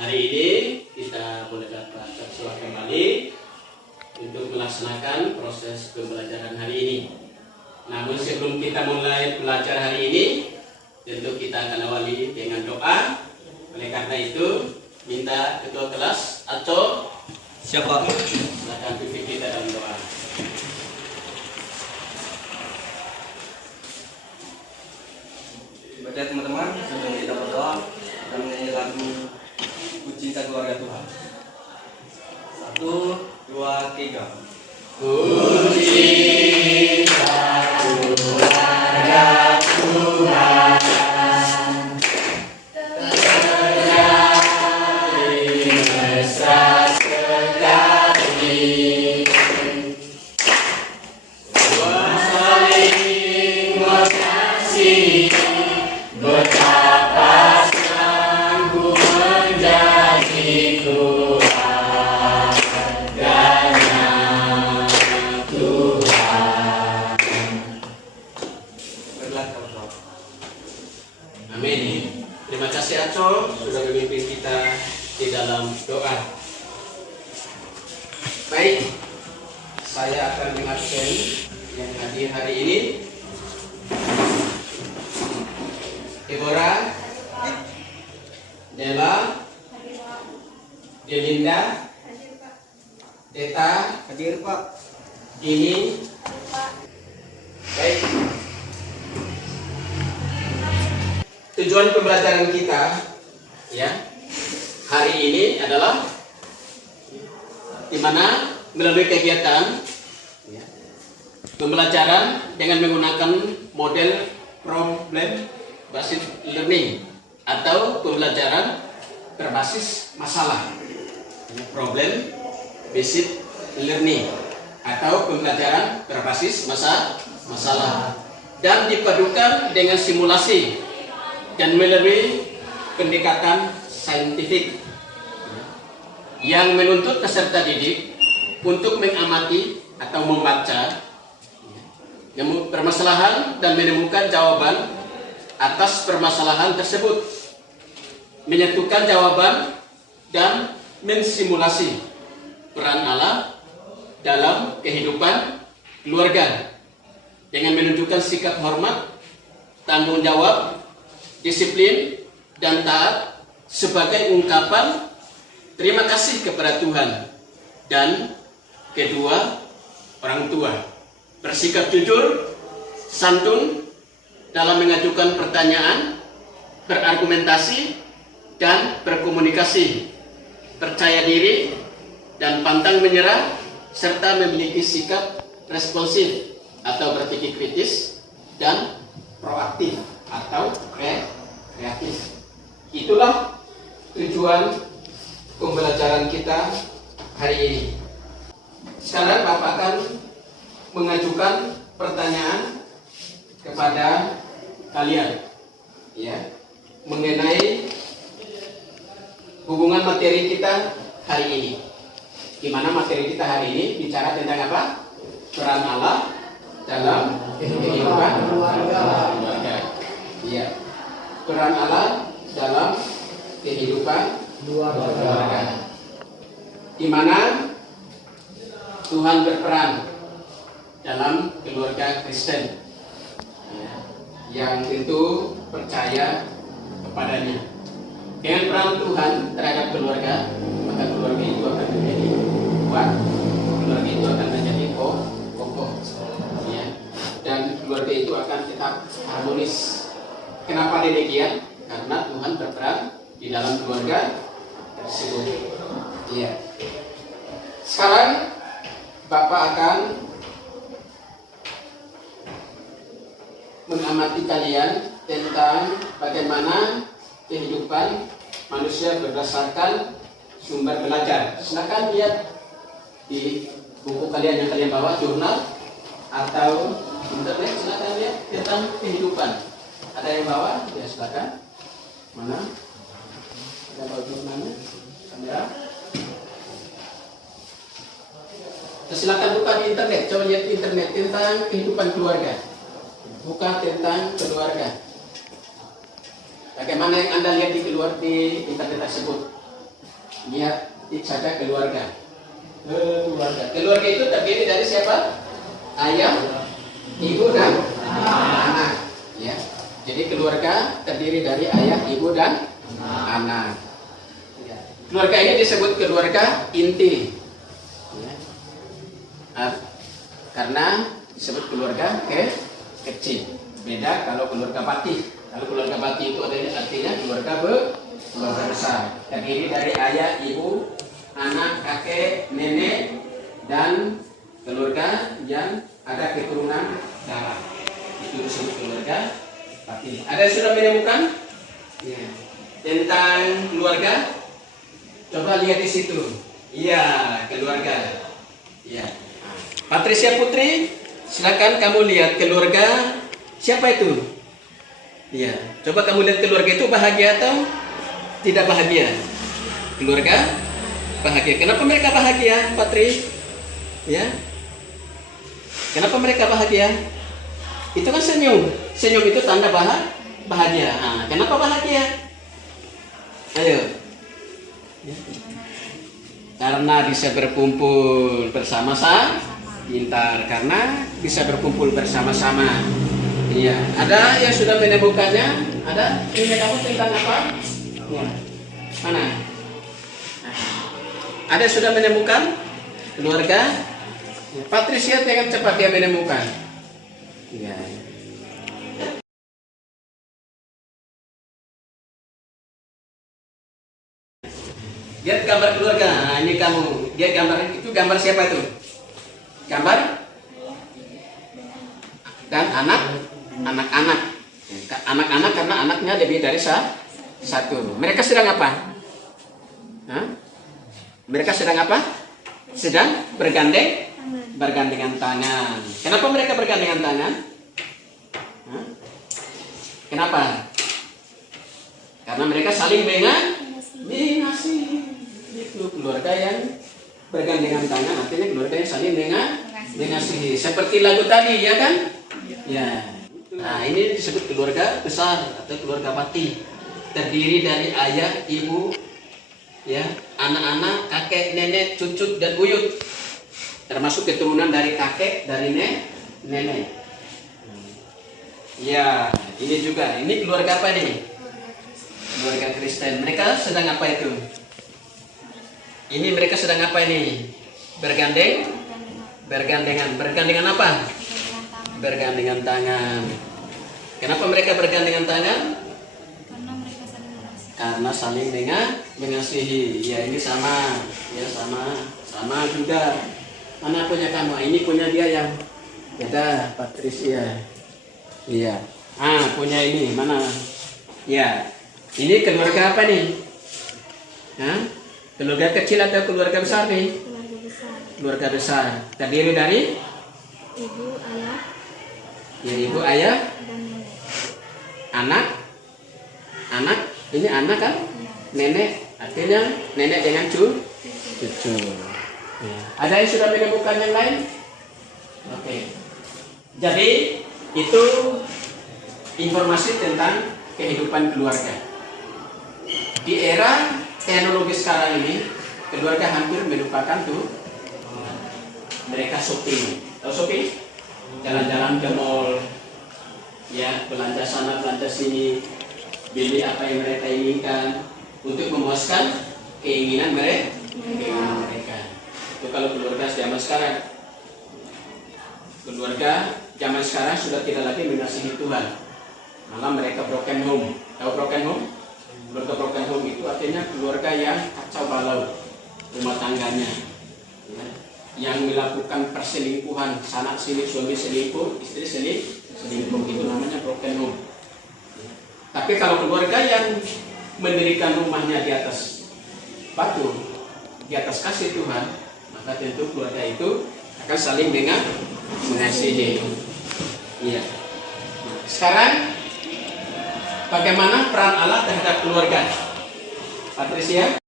Hari ini kita boleh dapat tersuah kembali untuk melaksanakan proses pembelajaran hari ini. Namun sebelum kita mulai belajar hari ini, tentu kita akan awali dengan doa. Oleh karena itu, minta ketua kelas atau siapa? Silakan pimpin kita dalam doa. Baca teman-teman, sebelum kita berdoa dan menyanyi lagu Puji Cinta Keluarga Tuhan. 1, 2, 3. Puji cinta keluarga Tuhan. Amin. Terima kasih Aco sudah memimpin kita di dalam doa. Baik, saya akan mengabsen yang hadir hari ini. Deborah, Dela, Delinda, Teta, Hadir Pak. Dini. Baik. Tujuan pembelajaran kita ya hari ini adalah di mana melalui kegiatan ya, pembelajaran dengan menggunakan model problem based learning atau pembelajaran berbasis masalah. Problem based learning atau pembelajaran berbasis masalah dan dipadukan dengan simulasi dan melalui pendekatan saintifik yang menuntut peserta didik untuk mengamati atau membaca permasalahan dan menemukan jawaban atas permasalahan tersebut, menyatukan jawaban dan mensimulasi peran Allah dalam kehidupan keluarga dengan menunjukkan sikap hormat, tanggung jawab, disiplin dan taat sebagai ungkapan terima kasih kepada Tuhan dan kedua orang tua. Bersikap jujur, santun dalam mengajukan pertanyaan, berargumentasi dan berkomunikasi, percaya diri dan pantang menyerah serta memiliki sikap responsif atau berpikir kritis dan proaktif atau kreatif. Itulah tujuan pembelajaran kita hari ini. Sekarang Bapak akan mengajukan pertanyaan kepada kalian ya mengenai hubungan materi kita hari ini. Di mana materi kita hari ini bicara tentang apa? Peran Allah dalam kehidupan keluarga. Iya. Peran Allah dalam kehidupan keluarga. Di mana Tuhan berperan dalam keluarga Kristen ya, yang tentu percaya kepadanya. Dengan peran Tuhan terhadap keluarga, maka keluarga itu akan menjadi kuat, keluarga itu akan menjadi kokoh, ya, dan keluarga itu akan tetap harmonis. Kenapa demikian? Karena Tuhan berperan di dalam keluarga tersebut. Iya. Sekarang Bapak akan mengamati kalian tentang bagaimana kehidupan manusia berdasarkan sumber belajar. Silakan lihat di buku kalian yang kalian bawa, jurnal atau internet. Silakan lihat tentang kehidupan. Ada yang bawa? Ya silakan. Mana? Ada bawa jurnalnya? Kamera. Silakan buka di internet. Coba lihat di internet tentang kehidupan keluarga. Buka tentang keluarga. Bagaimana yang Anda lihat di internet tersebut? Lihat saja keluarga. Keluarga itu terdiri dari siapa? Ayah, ibu, dan anak. Ya. Jadi keluarga terdiri dari ayah, ibu, dan anak. Ya. Keluarga ini disebut keluarga inti. Ya. Karena disebut keluarga kecil. Beda kalau keluarga pati. Kalau keluarga pati itu artinya keluarga besar. Terdiri dari ayah, ibu, anak, kakek, nenek, dan keluarga yang ada keturunan darah. Itu disebut keluarga pati. Ada yang sudah menemukan? Ya. Tentang keluarga? Coba lihat di situ. Iya, keluarga. Iya. Patricia Putri, silakan kamu lihat keluarga. Siapa itu? Iya. Coba kamu lihat keluarga itu bahagia atau tidak bahagia? Keluarga bahagia. Kenapa mereka bahagia, Patri? Ya. Kenapa mereka bahagia? Itu kan senyum. Senyum itu tanda bahagia. Nah, kenapa bahagia? Ayo. Ya. Karena bisa berkumpul bersama-sama. Pintar. Karena bisa berkumpul bersama-sama. Iya. Ada yang sudah menemukannya? Ada? Ini kamu tentang apa? Ya. Mana? Ada yang sudah menemukan keluarga? Patricia dengan cepat dia menemukan. Ya. Lihat gambar keluarga. Nah, ini kamu. Lihat gambar itu, gambar siapa itu? Gambar dan anak-anak. Anak-anak karena anaknya lebih dari satu. Mereka sedang apa? Hah? Mereka sedang apa? Sedang bergandengan tangan. Kenapa mereka bergandengan tangan? Hah? Kenapa? Karena mereka saling mengasihi. Itu keluarga yang bergandengan tangan, artinya keluarga yang saling mengasihi. Seperti lagu tadi, ya kan? Ya. Nah, ini disebut keluarga besar atau keluarga pati. Terdiri dari ayah, ibu, ya, anak-anak, kakek, nenek, cucu, dan buyut. Termasuk keturunan dari kakek, dari nenek. Ya, ini juga. Ini keluarga apa nih? Keluarga Kristen. Mereka sedang apa itu? Ini mereka sedang apa ini? Bergandengan. Bergandengan apa? Bergandengan tangan. Kenapa mereka bergandengan tangan? Karena saling mengasihi. Ya, ini sama. Ya, sama juga. Mana punya kamu? Ini punya dia yang beda, Patricia. Iya. Punya ini mana? Ya. Ini keluarga apa nih? Hah? Keluarga kecil atau keluarga besar nih? Keluarga besar. Keluarga besar. Terdiri dari Ibu, ayah. Ya, ibu, ayah, Dan nenek. anak. Ini anak kan? Nenek. Artinya nenek dengan cucu. Ya. Ada yang sudah menemukan yang lain? Oke. Jadi itu informasi tentang kehidupan keluarga. Di era teknologi sekarang ini, keluarga hampir melupakan mereka shopping. Tahu shopping? Jalan-jalan ke mall, ya, belanja sana, belanja sini, beli apa yang mereka inginkan untuk memuaskan keinginan mereka. Itu kalau keluarga zaman sekarang. Keluarga zaman sekarang sudah tidak lagi mengasihi Tuhan. Malah mereka broken home. Tahu broken home? Keluarga broken home itu artinya keluarga yang kacau balau rumah tangganya, ya, yang melakukan perselingkuhan, sana sini, suami selingkuh, istri selingkuh, itu namanya broken home. Tapi kalau keluarga yang mendirikan rumahnya di atas batu, di atas kasih Tuhan, maka tentu keluarga itu akan saling mengasihi. Iya. Sekarang bagaimana peran Allah terhadap keluarga? Patricia,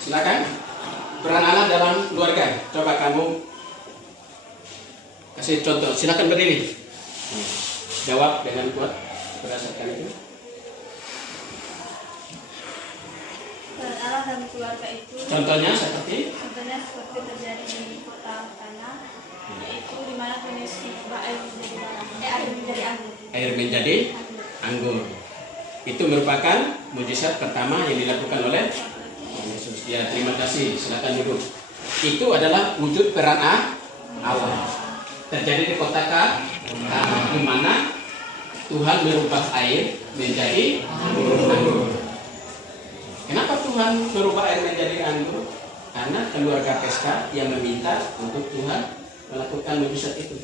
silakan. Peran Allah dalam keluarga. Coba kamu kasih contoh. Silakan berdiri. Jawab dengan kuat berdasarkan itu. dalam keluarga itu. Contohnya seperti Terjadi di kota tanah, yaitu di mana kondisi air menjadi darah, air menjadi anggur. air menjadi anggur. Itu merupakan mujizat pertama yang dilakukan oleh Yesus. Ya, terima kasih. Silakan duduk. Itu adalah wujud peran Allah. Terjadi di kota Kana, di mana Tuhan merubah air menjadi anggur. Kenapa Tuhan merubah air menjadi anggur? Karena keluarga Peska yang meminta untuk Tuhan melakukan mujizat itu.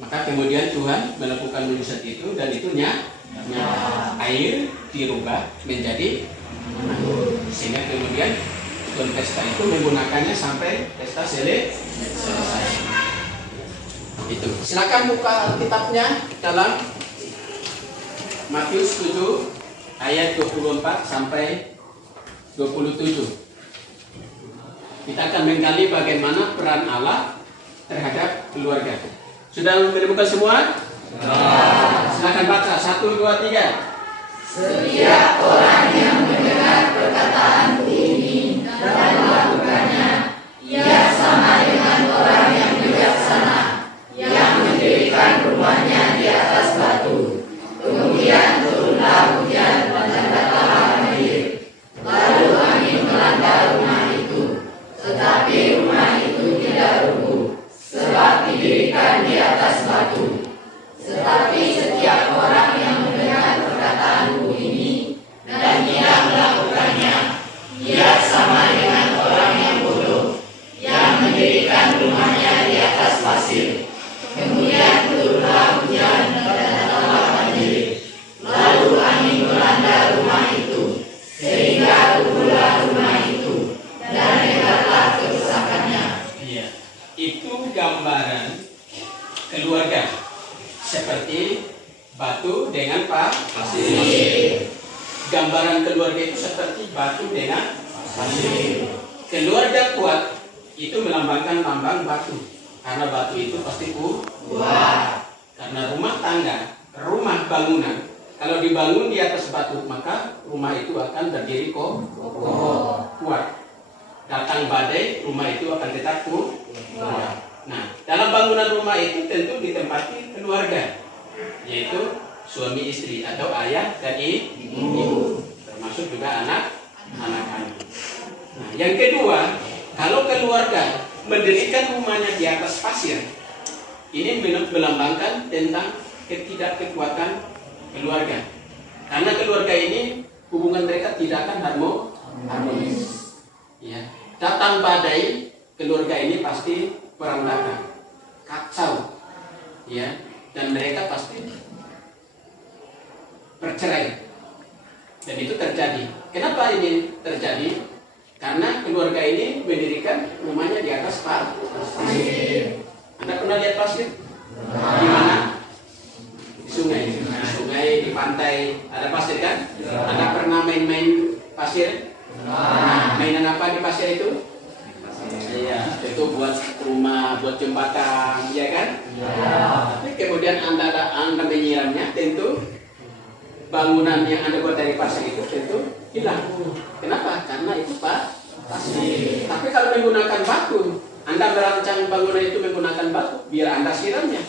Maka kemudian Tuhan melakukan mujizat itu, dan itu nyata. Air dirubah menjadi anggur. Sehingga kemudian Tuhan Peska itu menggunakannya sampai pesta selesai. Itu. Silakan buka Alkitabnya dalam Matius 7 ayat 24 sampai 27. Kita akan menggali bagaimana peran Allah terhadap keluarga. Sudah menemukan semua? Silakan baca 1, 2, 3. Setiap orang yang mendengar perkataanku ini dan melakukannya, ia sama dengan orang yang bijaksana yang mendirikan rumahnya di atas batu. Kemudian turunlah hujan dan datanglah banjir. Lalu angin melanda rumah itu, tetapi rumah itu tidak rubuh, sebab didirikan di atas batu. Tetapi setiap orang yang mendengar perkataanku ini dan tidak melakukannya, ia sama dengan orang yang bodoh yang mendirikan rumahnya di atas pasir. Kemudian turunlah hujan dan datanglah banjir. Lalu angin melanda rumah itu, sehingga rubuhlah rumah itu, dan hebatlah kerusakannya. Iya. Itu gambaran keluarga. Seperti batu dengan pasir. Gambaran keluarga itu seperti batu dengan pasir. Keluarga kuat itu melambangkan lambang batu. Karena batu itu pasti kuat. Karena rumah tangga, rumah bangunan, kalau dibangun di atas batu, maka rumah itu akan berdiri kokoh, kuat. Datang badai, rumah itu akan tetap kuat. Nah, dalam bangunan rumah itu tentu ditempati keluarga, yaitu suami istri atau ayah dan ibu, termasuk juga anak-anak. Nah, yang kedua, kalau keluarga mendirikan rumahnya di atas pasir, ini melambangkan tentang ketidakkekuatan keluarga. Karena keluarga ini hubungan mereka tidak akan harmonis. Ya, datang badai, keluarga ini pasti berantakan, kacau, ya, dan mereka pasti bercerai. Dan itu terjadi. Kenapa ini terjadi? Karena keluarga ini mendirikan rumahnya di atas pasir. Anda pernah lihat pasir? Di mana? Di sungai. Di sungai, di pantai ada pasir kan? Anda pernah main-main pasir? Mainan apa di pasir itu? Iya, itu buat rumah, buat jembatan, ya kan? Tapi kemudian Anda menyiramnya, tentu bangunan yang Anda buat dari pasir itu tentu hilang. Kenapa? Karena itu pasir. Tapi kalau menggunakan batu, Anda merancang bangunan itu menggunakan batu, biar Anda siramnya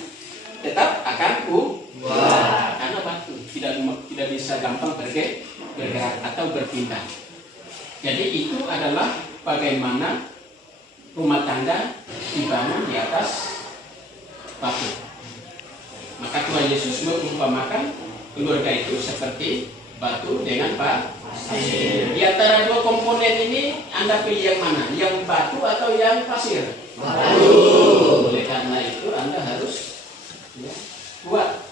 tetap akan kuat. Karena batu tidak bisa gampang bergerak atau berpindah. Jadi itu adalah bagaimana rumah tangga dibangun di atas batu. Maka Tuhan Yesus mengumpamakan keluarga itu seperti batu dengan pasir. Di antara dua komponen ini Anda pilih yang mana? Yang batu atau yang pasir? Batu. Oleh karena itu Anda harus kuat.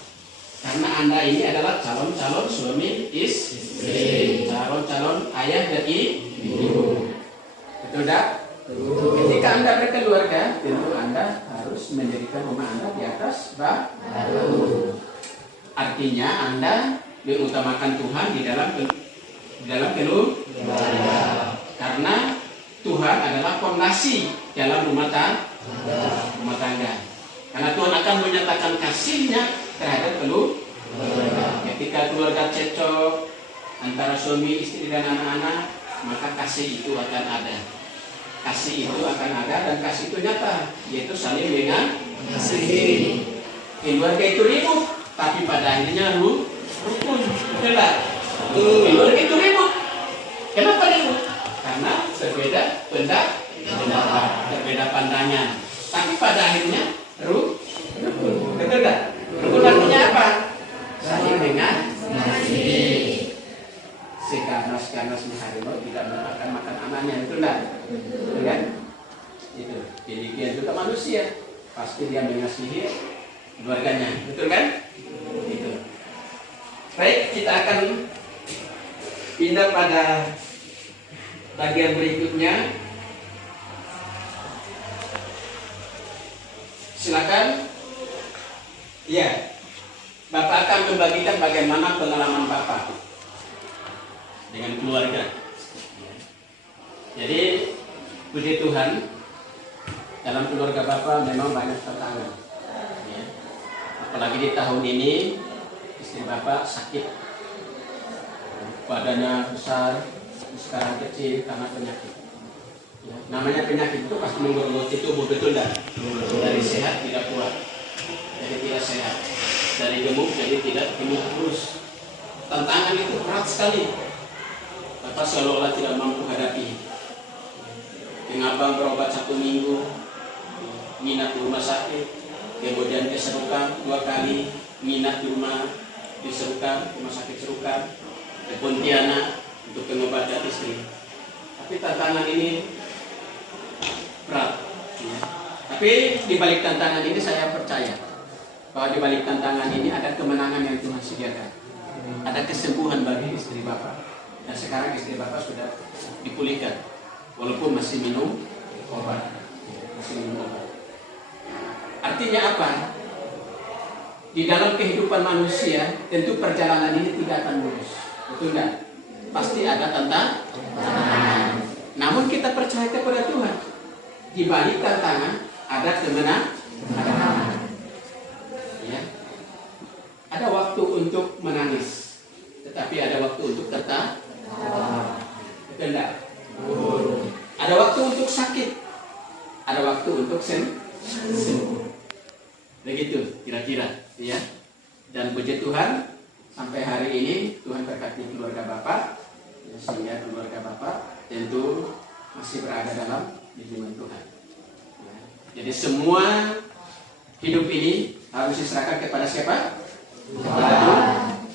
Karena Anda ini adalah calon-calon suami istri, calon-calon ayah dan ibu. Betul tak? Ketika Anda berkeluarga, tentu Anda harus mendirikan rumah Anda di atas batu. Artinya Anda mengutamakan Tuhan di dalam keluarga. Karena Tuhan adalah fondasi dalam rumah tangga. Karena Tuhan akan menyatakan kasih-Nya terhadap keluarga. Ketika keluarga cocok antara suami, istri dan anak-anak, maka kasih itu akan ada. Kasih itu akan ada dan kasih itu nyata, yaitu saling mengasihi. Keluarga itu ribut, tapi pada akhirnya rukun. Betul tak? Keluarga itu ribut. Kenapa ribut? Karena berbeda pendapat, berbeda pandangan. Tapi pada akhirnya rukun. Betul tak? Rukun artinya apa? Saling mengasihi. Sekanas harimau tidak makan anaknya, itu enggak? Betul kan? Itu. Demikian juga manusia, pasti dia mengasihi keluarganya, betul kan? Itu. Baik, kita akan pindah pada bagian berikutnya. Silakan. Ya, Bapak akan membagikan bagaimana pengalaman Bapak dengan keluarga. Jadi puji Tuhan, dalam keluarga Bapak memang banyak tantangan. Ya. Apalagi di tahun ini istri Bapak sakit, badannya besar, sekarang kecil karena penyakit. Ya. Namanya penyakit itu pasti menggerogoti tubuh, betul tidak? Dari sehat tidak kuat, jadi tidak sehat. Dari gemuk jadi tidak gemuk terus. Tantangan itu berat sekali. Bapak seolah-olah tidak mampu hadapi. Abang berobat 1 minggu, nginap di rumah sakit, kemudian keserukan 2 kali, nginap di rumah sakit Serukan, ke Pontianak untuk pengobatan istri. Tapi tantangan ini berat. Ya. Tapi di balik tantangan ini saya percaya bahwa di balik tantangan ini ada kemenangan yang Tuhan sediakan. Ada kesembuhan bagi istri Bapak. Dan sekarang istri Bapak sudah dipulihkan, walaupun masih minum obat. Artinya apa? Di dalam kehidupan manusia, tentu perjalanan ini tidak akan mulus, betul tidak? Pasti ada tantangan. Namun kita percaya kepada Tuhan. Di balik tantangan ada kemenangan. Ya. Ada waktu untuk menangis, tetapi ada waktu untuk tertawa. Betul tidak? Ada waktu untuk sakit, ada waktu untuk sembuh. Begitu kira-kira, ya. Dan puji Tuhan, sampai hari ini Tuhan berkati keluarga Bapak, ya, sehingga keluarga Bapak tentu masih berada dalam lindungan Tuhan. Ya. Jadi semua hidup ini harus diserahkan kepada siapa? Kepada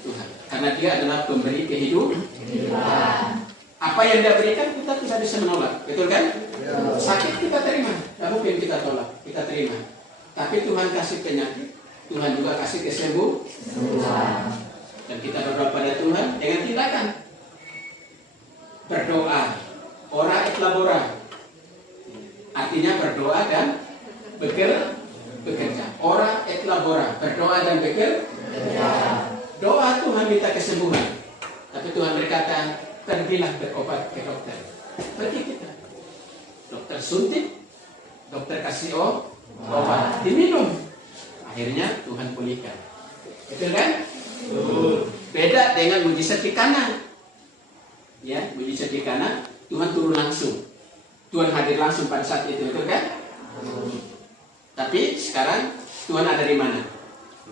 Tuhan. Karena Dia adalah pemberi kehidupan. Apa yang Dia berikan kita tidak bisa menolak, betul kan? Sakit kita terima, tidak mungkin kita tolak, kita terima. Tapi Tuhan kasih penyakit, Tuhan juga kasih kesembuhan. Dan kita berdoa pada Tuhan dengan tindakan. Berdoa, ora et labora. Artinya berdoa dan bekerja. Ora et labora, berdoa dan bekerja. Doa Tuhan minta kesembuhan. Tapi Tuhan berkata, pergilah berobat ke dokter. Pergi kita. Dokter suntik, dokter kasih obat, diminum. Akhirnya Tuhan pulihkan. Betul kan? Beda dengan mujizat di Kana. Ya, mujizat di Kana, Tuhan turun langsung. Tuhan hadir langsung pada saat itu, betul kan? Tapi sekarang Tuhan ada di mana?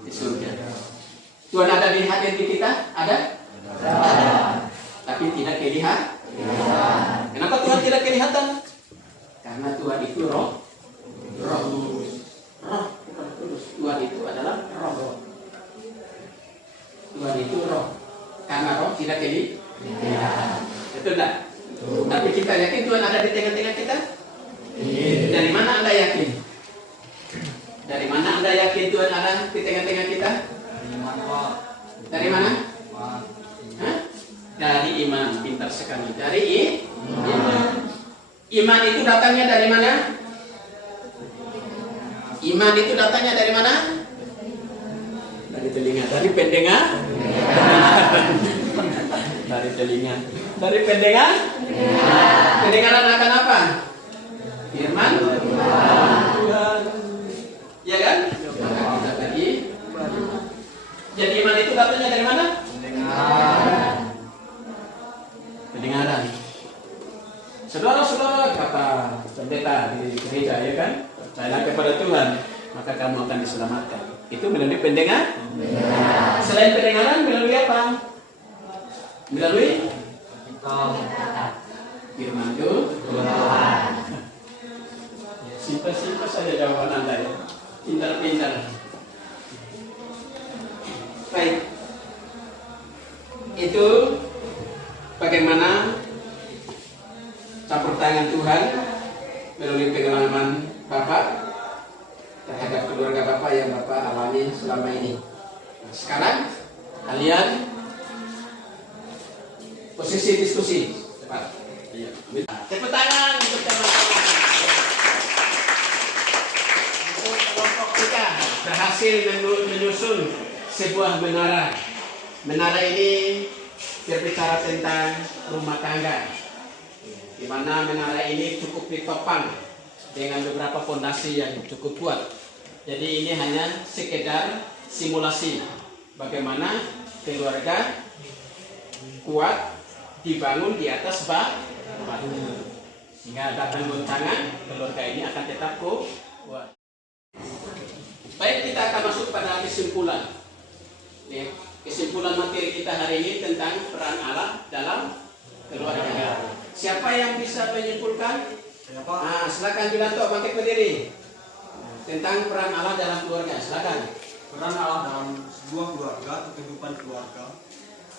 Di surga. Tuhan ada di hadir di kita? Ada? Tapi tidak kelihatan. Kenapa Tuhan tidak kelihatan? Karena Tuhan itu roh. Bukan kudus. Tuhan itu adalah roh. Tuhan itu roh. Karena roh tidak kelihatan. Betul tak? Tapi kita yakin Tuhan ada di tengah-tengah kita? Dari mana Anda yakin? Dari mana Anda yakin Tuhan ada di tengah-tengah kita? Dari mana? Hah? Dari iman. Pintar sekali. Dari iman. Iman itu datangnya dari mana? Iman itu datangnya dari mana? Dari telinga. Dari pendengar? Dari telinga. Dari pendengar? Pendengaran akan apa? Firman Tuhan. Ya kan? Maka kita tadi. Jadi iman itu datangnya dari mana? Pendengaran. pendeta di gereja, ya kan? Percayalah kepada Tuhan, maka kamu akan diselamatkan. Itu melalui pendengar. Selain pendengaran, melalui apa? Melalui firman Tuhan. Simpel-simpel saja jawaban Anda ya. Pintar-pintar. Baik. Itu bagaimana campur tangan Tuhan melalui pengalaman Bapak terhadap keluarga Bapak yang Bapak alami selama ini. Nah, sekarang kalian posisi diskusi. Cepat. Tepuk tangan untuk teman-teman. Untuk kelompok kita berhasil menyusun sebuah menara. Menara ini berbicara tentang rumah tangga, di mana menara ini cukup ditopang dengan beberapa fondasi yang cukup kuat. Jadi ini hanya sekedar simulasi bagaimana keluarga kuat dibangun di atas batu, sehingga datang goncangan keluarga ini akan tetap kuat. Baik, kita akan masuk pada kesimpulan. Ya, kesimpulan materi kita hari ini tentang peran Allah dalam keluarga. Siapa yang bisa menyimpulkan? Nah, silakan Bilanto, bangkit berdiri. Tentang peran Allah dalam keluarga, silakan. Peran Allah dalam sebuah keluarga atau kehidupan keluarga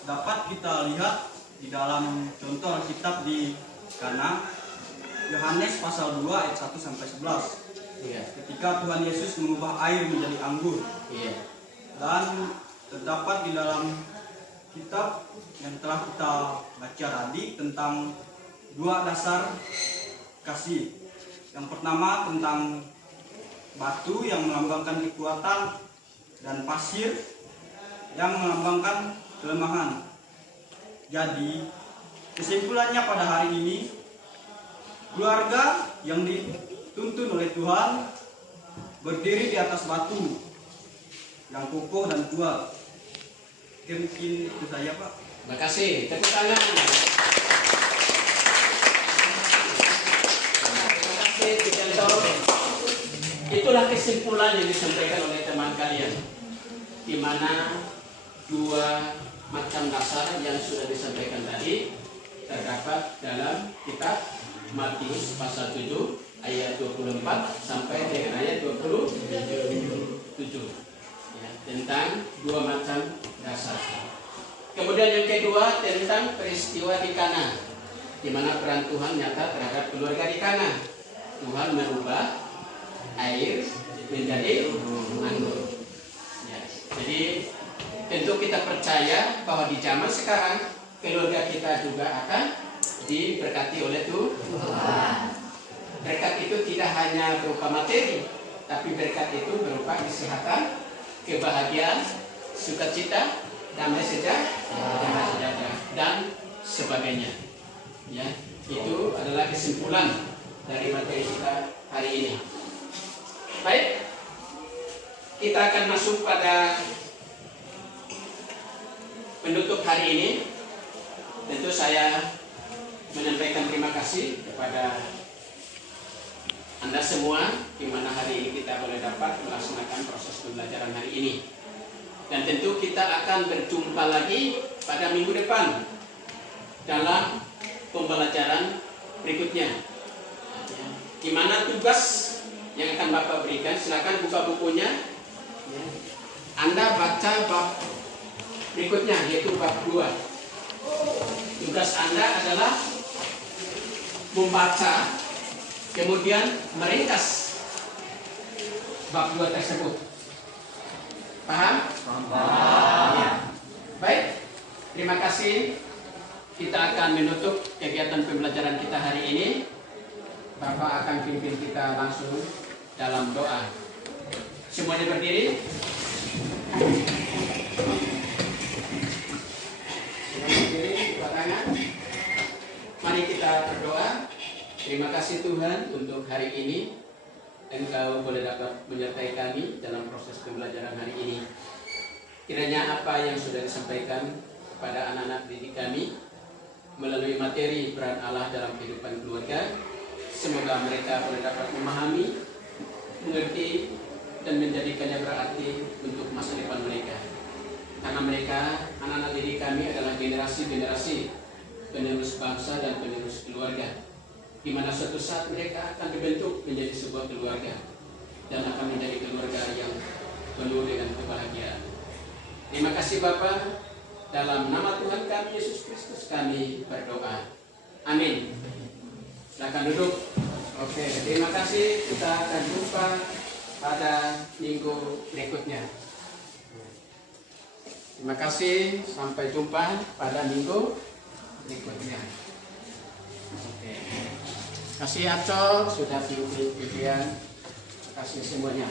dapat kita lihat di dalam contoh Alkitab di Kana, Yohanes pasal 2 ayat 1 sampai 11. Iya. Ketika Tuhan Yesus mengubah air menjadi anggur. Iya. Dan terdapat di dalam kitab yang telah kita baca tadi tentang dua dasar kasih. Yang pertama tentang batu yang melambangkan kekuatan dan pasir yang melambangkan kelemahan. Jadi kesimpulannya pada hari ini, keluarga yang dituntun oleh Tuhan berdiri di atas batu yang kokoh dan kuat. Mungkin itu saja, Pak. Terima kasih. Tepuk tangan. Terima kasih, Bilanto. Itulah kesimpulan yang disampaikan oleh teman kalian, di mana dua macam dasar yang sudah disampaikan tadi terdapat dalam kitab Matius pasal 7 ayat 24 sampai dengan ayat 27 ya, tentang dua macam dasar. Kemudian yang kedua tentang peristiwa di Kana, di mana peran Tuhan nyata terhadap keluarga di Kana. Tuhan merubah air menjadi anggur. Ya, jadi tentu kita percaya bahwa di zaman sekarang keluarga kita juga akan diberkati oleh Tuhan. Berkat itu tidak hanya berupa materi, tapi berkat itu berupa kesehatan, kebahagiaan, sukacita, damai sejahtera, dan sebagainya. Ya, itu adalah kesimpulan dari materi kita hari ini. Baik, kita akan masuk pada penutup hari ini. Tentu saya menyampaikan terima kasih kepada Anda semua, di mana hari ini kita boleh dapat melaksanakan proses pembelajaran hari ini. Dan tentu kita akan berjumpa lagi pada minggu depan dalam pembelajaran berikutnya. Di mana tugas yang akan Bapak berikan, silakan buka bukunya. Anda baca bab berikutnya, yaitu bab 2. Tugas Anda adalah membaca, kemudian meringkas bab 2 tersebut. Paham? Paham. Ya. Baik, terima kasih. Kita akan menutup kegiatan pembelajaran kita hari ini. Bapak akan pimpin kita langsung dalam doa. Semuanya berdiri. Mari kita berdoa. Terima kasih Tuhan untuk hari ini. Engkau boleh dapat menyertai kami dalam proses pembelajaran hari ini. Kiranya apa yang sudah disampaikan kepada anak-anak didik kami melalui materi peran Allah dalam kehidupan keluarga Semoga mereka boleh dapat memahami, mengerti, dan menjadikannya berarti untuk masa depan mereka. Karena mereka, anak-anak didik kami adalah generasi-generasi penerus bangsa dan penerus keluarga, di mana suatu saat mereka akan dibentuk menjadi sebuah keluarga dan akan menjadi keluarga yang penuh dengan kebahagiaan. Terima kasih Bapa, dalam nama Tuhan kami Yesus Kristus kami berdoa. Amin. Silakan duduk. Oke, terima kasih. Kita akan jumpa pada minggu berikutnya. Terima kasih. Sampai jumpa pada minggu berikutnya. Oke. Terima kasih Acol sudah pilih pilihan. Terima kasih semuanya.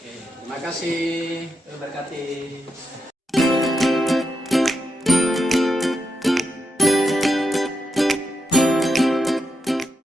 Oke, terima kasih. Terima kasih.